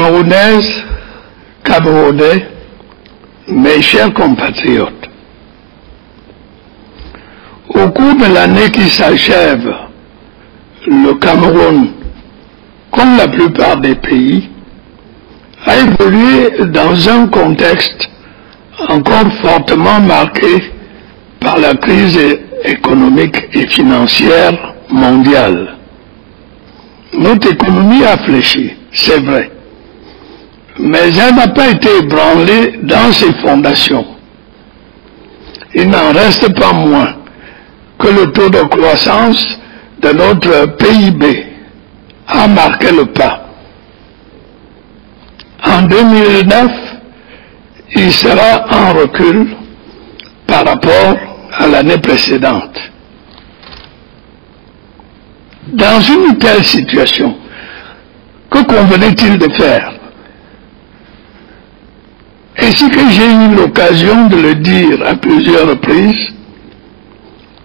Camerounaises, Camerounais, mes chers compatriotes, au cours de l'année qui s'achève, le Cameroun, comme la plupart des pays, a évolué dans un contexte encore fortement marqué par la crise économique et financière mondiale. Notre économie a fléchi, c'est vrai, mais elle n'a pas été ébranlée dans ses fondations. Il n'en reste pas moins que le taux de croissance de notre PIB a marqué le pas. En 2009, il sera en recul par rapport à l'année précédente. Dans une telle situation, que convenait-il de faire? Ainsi que j'ai eu l'occasion de le dire à plusieurs reprises,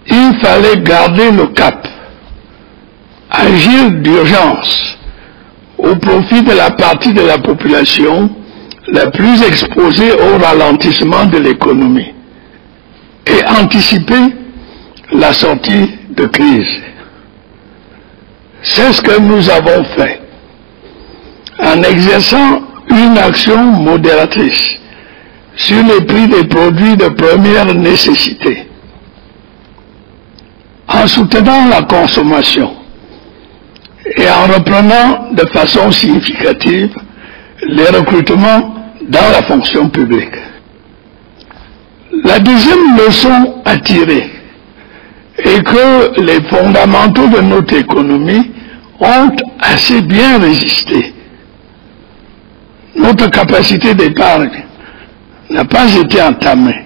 il fallait garder le cap, agir d'urgence au profit de la partie de la population la plus exposée au ralentissement de l'économie et anticiper la sortie de crise. C'est ce que nous avons fait en exerçant une action modératrice sur les prix des produits de première nécessité, en soutenant la consommation et en reprenant de façon significative les recrutements dans la fonction publique. La deuxième leçon à tirer est que les fondamentaux de notre économie ont assez bien résisté. Notre capacité d'épargne n'a pas été entamée.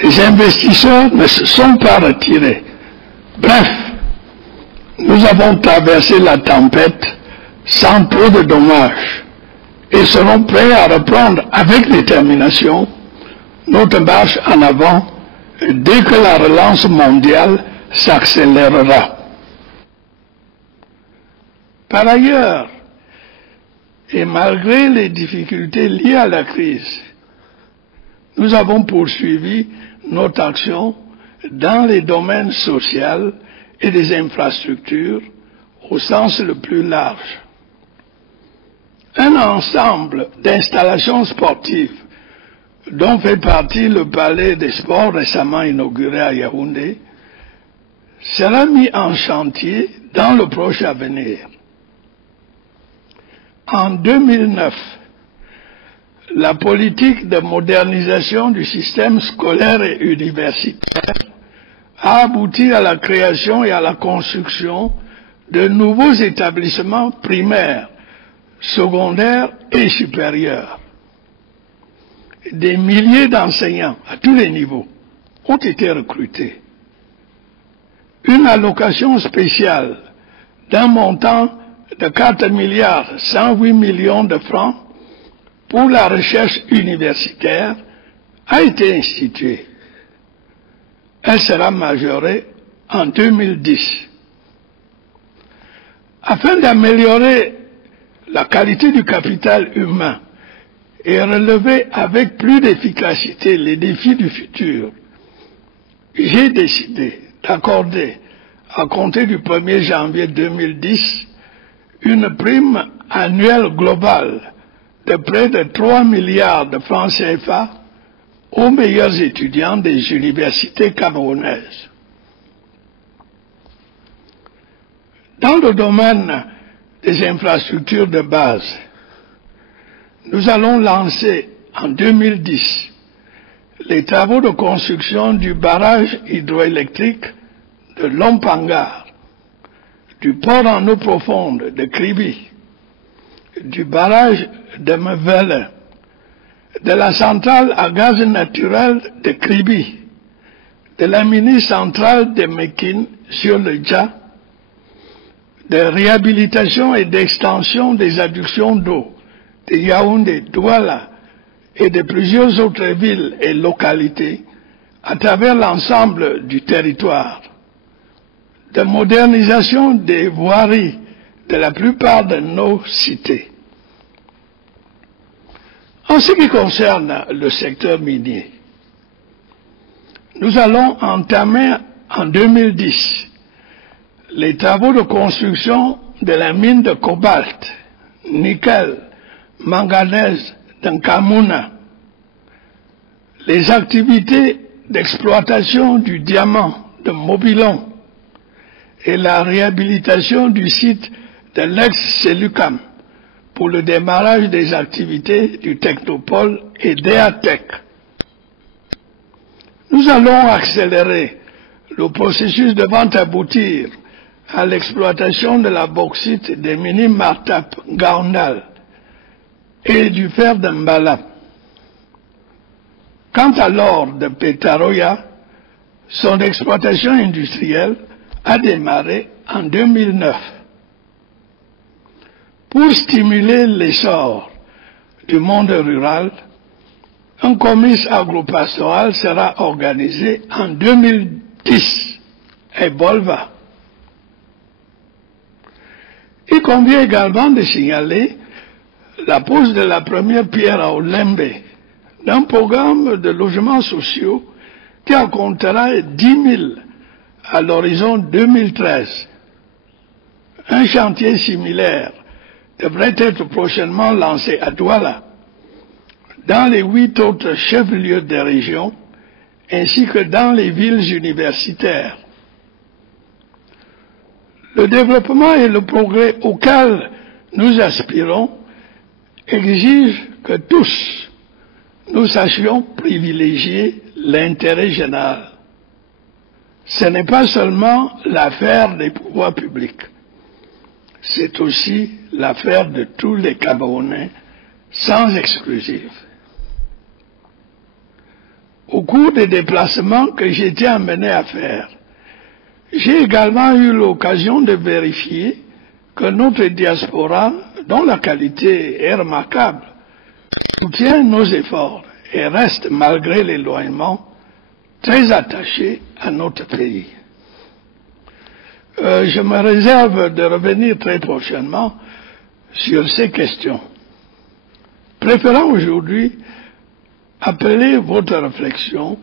Les investisseurs ne se sont pas retirés. Bref, nous avons traversé la tempête sans trop de dommages et serons prêts à reprendre avec détermination notre marche en avant dès que la relance mondiale s'accélérera. Par ailleurs, et malgré les difficultés liées à la crise, nous avons poursuivi notre action dans les domaines sociaux et des infrastructures au sens le plus large. Un ensemble d'installations sportives dont fait partie le Palais des Sports récemment inauguré à Yaoundé sera mis en chantier dans le proche avenir. En 2009, la politique de modernisation du système scolaire et universitaire a abouti à la création et à la construction de nouveaux établissements primaires, secondaires et supérieurs. Des milliers d'enseignants à tous les niveaux ont été recrutés. Une allocation spéciale d'un montant de 4 milliards 108 millions de francs pour la recherche universitaire a été instituée. Elle sera majorée en 2010. Afin d'améliorer la qualité du capital humain et relever avec plus d'efficacité les défis du futur, j'ai décidé d'accorder, à compter du 1er janvier 2010, une prime annuelle globale de près de 3 milliards de francs CFA aux meilleurs étudiants des universités camerounaises. Dans le domaine des infrastructures de base, nous allons lancer en 2010 les travaux de construction du barrage hydroélectrique de Lompangar, du port en eau profonde de Kribi, du barrage de Mevele, de la centrale à gaz naturel de Kribi, de la mini-centrale de Mekin sur le Dja, de réhabilitation et d'extension des adductions d'eau de Yaoundé, Douala et de plusieurs autres villes et localités à travers l'ensemble du territoire, de modernisation des voiries de la plupart de nos cités, En ce qui concerne le secteur minier, nous allons entamer en 2010 les travaux de construction de la mine de cobalt, nickel, manganèse d'Nkamuna, les activités d'exploitation du diamant de Mobilon et la réhabilitation du site de l'ex-Selucam pour le démarrage des activités du Technopole et d'EATEC. Nous allons accélérer le processus de vente aboutir à l'exploitation de la bauxite des mines Martap, Gaondal et du fer de Mbala. Quant à l'or de Petaroya, son exploitation industrielle a démarré en 2009. Pour stimuler l'essor du monde rural, un comice agropastoral sera organisé en 2010 à Bolva. Il convient également de signaler la pose de la première pierre à Olembe d'un programme de logements sociaux qui en comptera 10 000 à l'horizon 2013. Un chantier similaire devrait être prochainement lancé à Douala, dans les 8 autres chefs-lieux des régions, ainsi que dans les villes universitaires. Le développement et le progrès auquel nous aspirons exigent que tous nous sachions privilégier l'intérêt général. Ce n'est pas seulement l'affaire des pouvoirs publics, c'est aussi l'affaire de tous les Camerounais, sans exclusive. Au cours des déplacements que j'étais amené à faire, j'ai également eu l'occasion de vérifier que notre diaspora, dont la qualité est remarquable, soutient nos efforts et reste, malgré l'éloignement, très attaché à notre pays. Je me réserve de revenir très prochainement sur ces questions, préférant aujourd'hui appeler votre réflexion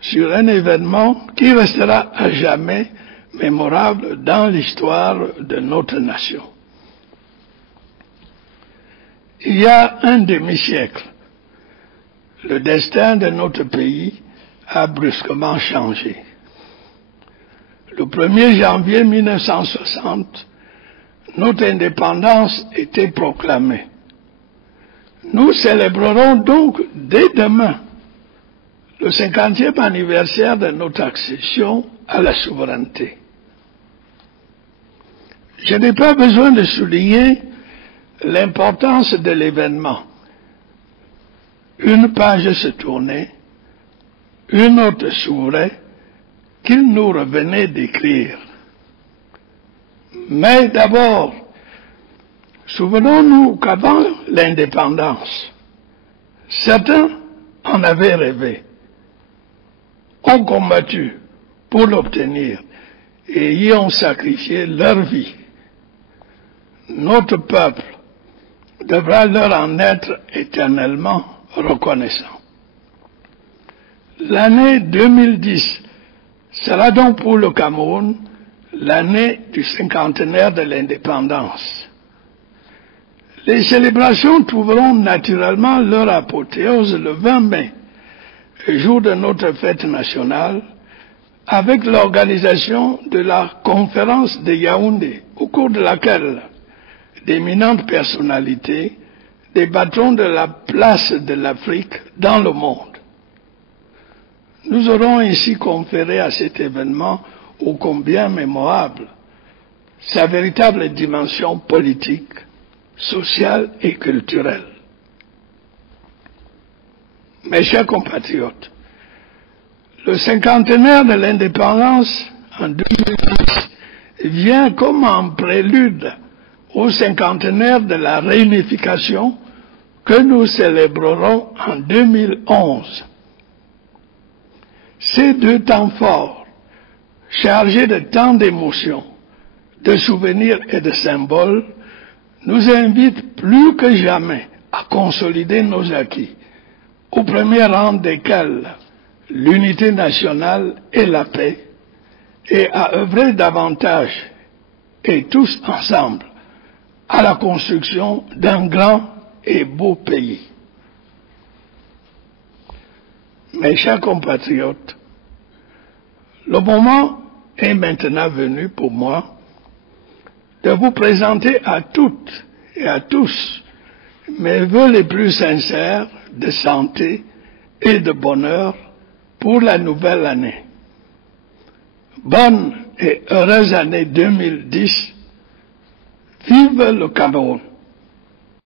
sur un événement qui restera à jamais mémorable dans l'histoire de notre nation. Il y a un demi-siècle, le destin de notre pays a brusquement changé. Le 1er janvier 1960, notre indépendance était proclamée. Nous célébrerons donc dès demain le 50e anniversaire de notre accession à la souveraineté. Je n'ai pas besoin de souligner l'importance de l'événement. Une page se tournait, une autre s'ouvrait, qu'il nous revenait d'écrire. Mais d'abord, souvenons-nous qu'avant l'indépendance, certains en avaient rêvé, ont combattu pour l'obtenir et y ont sacrifié leur vie. Notre peuple devra leur en être éternellement reconnaissant. L'année 2010 sera donc pour le Cameroun l'année du cinquantenaire de l'indépendance. Les célébrations trouveront naturellement leur apothéose le 20 mai, jour de notre fête nationale, avec l'organisation de la conférence de Yaoundé, au cours de laquelle d'éminentes personnalités débattront de la place de l'Afrique dans le monde. Nous aurons ainsi conféré à cet événement ô combien mémorable sa véritable dimension politique, sociale et culturelle. Mes chers compatriotes, le cinquantenaire de l'indépendance en 2010 vient comme un prélude au cinquantenaire de la réunification que nous célébrerons en 2011. Ces deux temps forts, chargés de tant d'émotions, de souvenirs et de symboles, nous invitent plus que jamais à consolider nos acquis, au premier rang desquels l'unité nationale et la paix, et à œuvrer davantage et tous ensemble à la construction d'un grand et beau pays. Mes chers compatriotes, le moment est maintenant venu pour moi de vous présenter à toutes et à tous mes vœux les plus sincères de santé et de bonheur pour la nouvelle année. Bonne et heureuse année 2010. Vive le Cameroun!